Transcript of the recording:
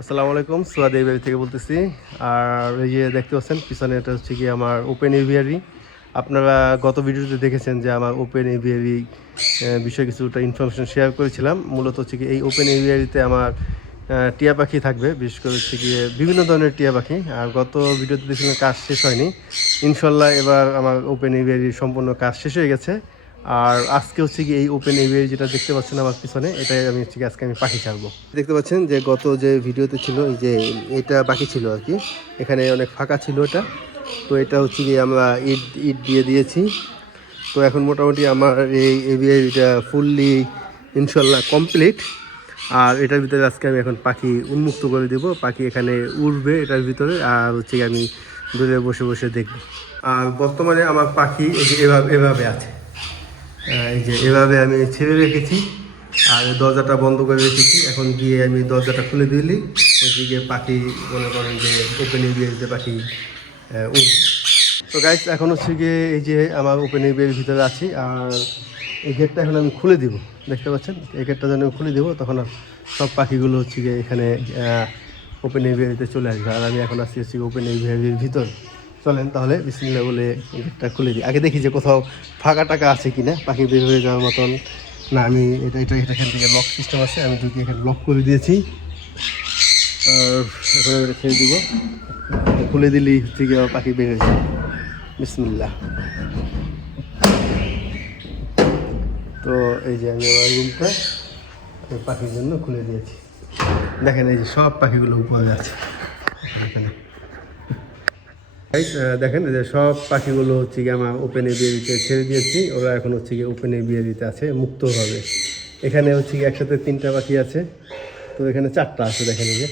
আসসালামু আলাইকুম, সুয়াদ এভিয়ারি থেকে বলতেছি। আর এই যে দেখতে পাচ্ছেন পিছনে, এটা হচ্ছে কি আমার ওপেন এভিয়ারি। আপনারা গত ভিডিওতে দেখেছেন যে আমার ওপেন এভিয়ারি বিষয়ে কিছুটা ইনফরমেশন শেয়ার করেছিলাম। মূলত হচ্ছে কি এই ওপেন এভিয়ারিতে আমার টিয়া পাখি থাকবে, বিশেষ করে হচ্ছে গিয়ে বিভিন্ন ধরনের টিয়া পাখি। আর গত ভিডিওতে দেখছিলাম কাজ শেষ হয়নি, ইনশাল্লাহ এবার আমার ওপেন এভিয়ারির সম্পূর্ণ কাজ শেষ হয়ে গেছে। আর আজকে হচ্ছে কি এই ওপেন এভিয়ারি যেটা দেখতে পাচ্ছেন আমার পিছনে, এটাই আমি হচ্ছে কি আজকে আমি পাখি ছাড়বো। দেখতে পাচ্ছেন যে গত যে ভিডিওতে ছিল এই যে এটা বাকি ছিল আর কি, এখানে অনেক ফাঁকা ছিল এটা। তো এটা হচ্ছে কি আমরা ইট ইট দিয়ে দিয়েছি। তো এখন মোটামুটি আমার এই এভিয়ারিটা ফুললি ইনশাল্লাহ কমপ্লিট। আর এটার ভিতরে আজকে আমি এখন পাখি উন্মুক্ত করে দেব, পাখি এখানে উড়বে এটার ভিতরে, আর হচ্ছে আমি দূরে বসে বসে দেখব। আর বর্তমানে আমার পাখি এই যে এভাবে এভাবে আছে, এই যে এভাবে আমি ছেড়ে রেখেছি আর দরজাটা বন্ধ করে রেখেছি। এখন গিয়ে আমি দরজাটা খুলে দিলি ওইদিকে পাখি মনে করেন যে ওপেন এভিয়ারিতে পাখি উড়বে। তো গাইস, এখন হচ্ছে গিয়ে এই যে আমার ওপেন এভিয়ারির ভিতরে আছি, আর এই গেটটা এখন আমি খুলে দিব। দেখতে পাচ্ছেন, এই গেটটা যখন আমি খুলে দিব তখন সব পাখিগুলো হচ্ছে গিয়ে এখানে ওপেন এভিয়ারিতে চলে আসবে। আর আমি এখন আসছি হচ্ছে ওপেন এভিয়ারির ভিতর। চলেন তাহলে বিসমিল্লাহ বলে গেটটা খুলে দিই। আগে দেখি যে কোথাও ফাঁকা টাকা আছে কিনা পাখি বের হয়ে যাওয়ার মতন। না, আমি এটা এখান থেকে লক সিস্টেম আছে, আমি যদি এখানে লক করে দিয়েছি। আর এখন এটা ছেড়ে দিব, খুলে দিলেই হচ্ছে গিয়ে পাখি বের হয়ে যাবে। বিসমিল্লাহ। তো এই যে আমি আমার রুমটা পাখির জন্য খুলে দিয়েছি। দেখেন এই যে সব পাখিগুলো উপরে আছে এখানে। দেখেন যে সব পাখিগুলো হচ্ছে গিয়ে আমার ওপেন এভিয়ারিতে ছেড়ে দিয়েছি। ওরা এখন হচ্ছে গিয়ে ওপেন এভিয়ারিতে আছে মুক্তভাবে। এখানে হচ্ছে গিয়ে একসাথে 3টা পাখি আছে, তো এখানে 4টা আছে। দেখেন এই যে